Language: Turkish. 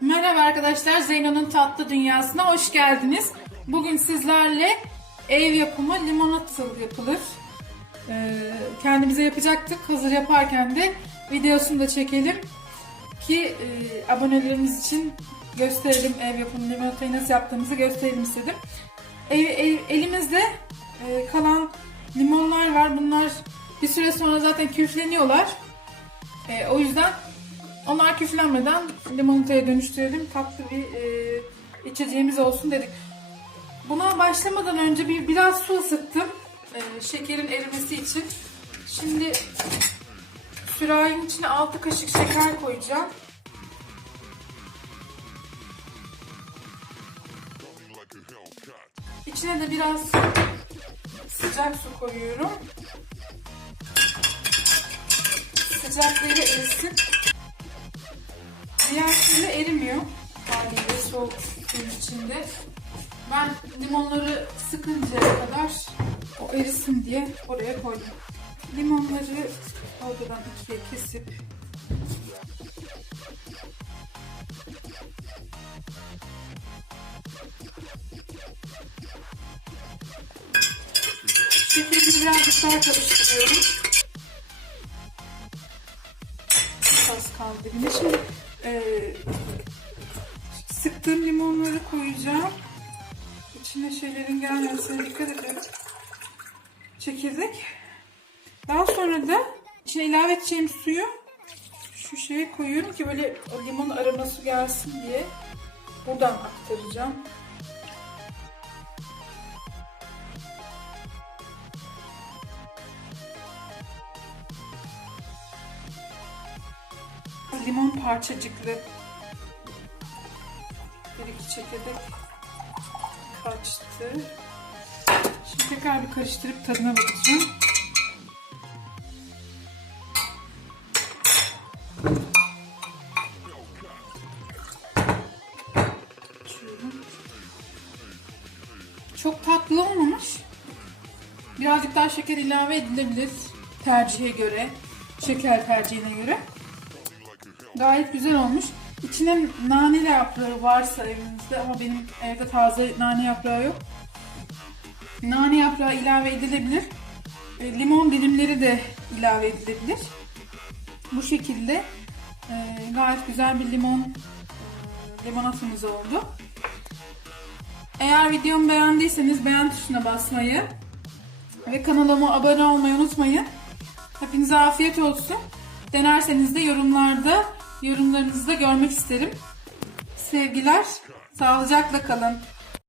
Merhaba arkadaşlar, Zeyno'nun tatlı dünyasına hoş geldiniz. Bugün sizlerle ev yapımı limonata yapılır. Kendimize yapacaktık. Hazır yaparken de videosunu da çekelim ki abonelerimiz için gösterelim, ev yapımı limonatayı nasıl yaptığımızı gösterelim istedim. Elimizde kalan limonlar var. Bunlar bir süre sonra zaten küfleniyorlar. O yüzden onlar küflenmeden limonataya dönüştürelim. Tatlı bir içeceğimiz olsun dedik. Buna başlamadan önce biraz su ısıttım. Şekerin erimesi için. Şimdi sürahinin içine 6 kaşık şeker koyacağım. İçine de biraz sıcak su koyuyorum. Sıcaklığıyla erisin. Diğer türlü erimiyor haliyle soğuk suyun içinde. Ben limonları sıkıncaya kadar o erisin diye oraya koydum. Limonları ortadan ikiye kesip şekerini birazcık daha karıştırıyorum. Az kaldı dibine. Şimdi sıktığım limonları koyacağım. İçine şeylerin gelmesine dikkat edin. Çekirdek. Daha sonra da içine ilave edeceğim suyu şu şeye koyuyorum ki böyle o limon aroması gelsin diye buradan aktaracağım. Limon parçacıklı bir iki çekirdek kaçtı. Şimdi tekrar bir karıştırıp tadına bakacağım. Çok tatlı olmamış. Birazcık daha şeker ilave edilebilir tercihe göre, şeker tercihine göre. Gayet güzel olmuş. İçine nane yaprağı varsa evinizde ama benim evde taze nane yaprağı yok. Nane yaprağı ilave edilebilir. Limon dilimleri de ilave edilebilir. Bu şekilde gayet güzel bir limonatamız oldu. Eğer videomu beğendiyseniz beğen tuşuna basmayı ve kanalıma abone olmayı unutmayın. Hepinize afiyet olsun. Denerseniz de yorumlarınızı da görmek isterim. Sevgiler, sağlıcakla kalın.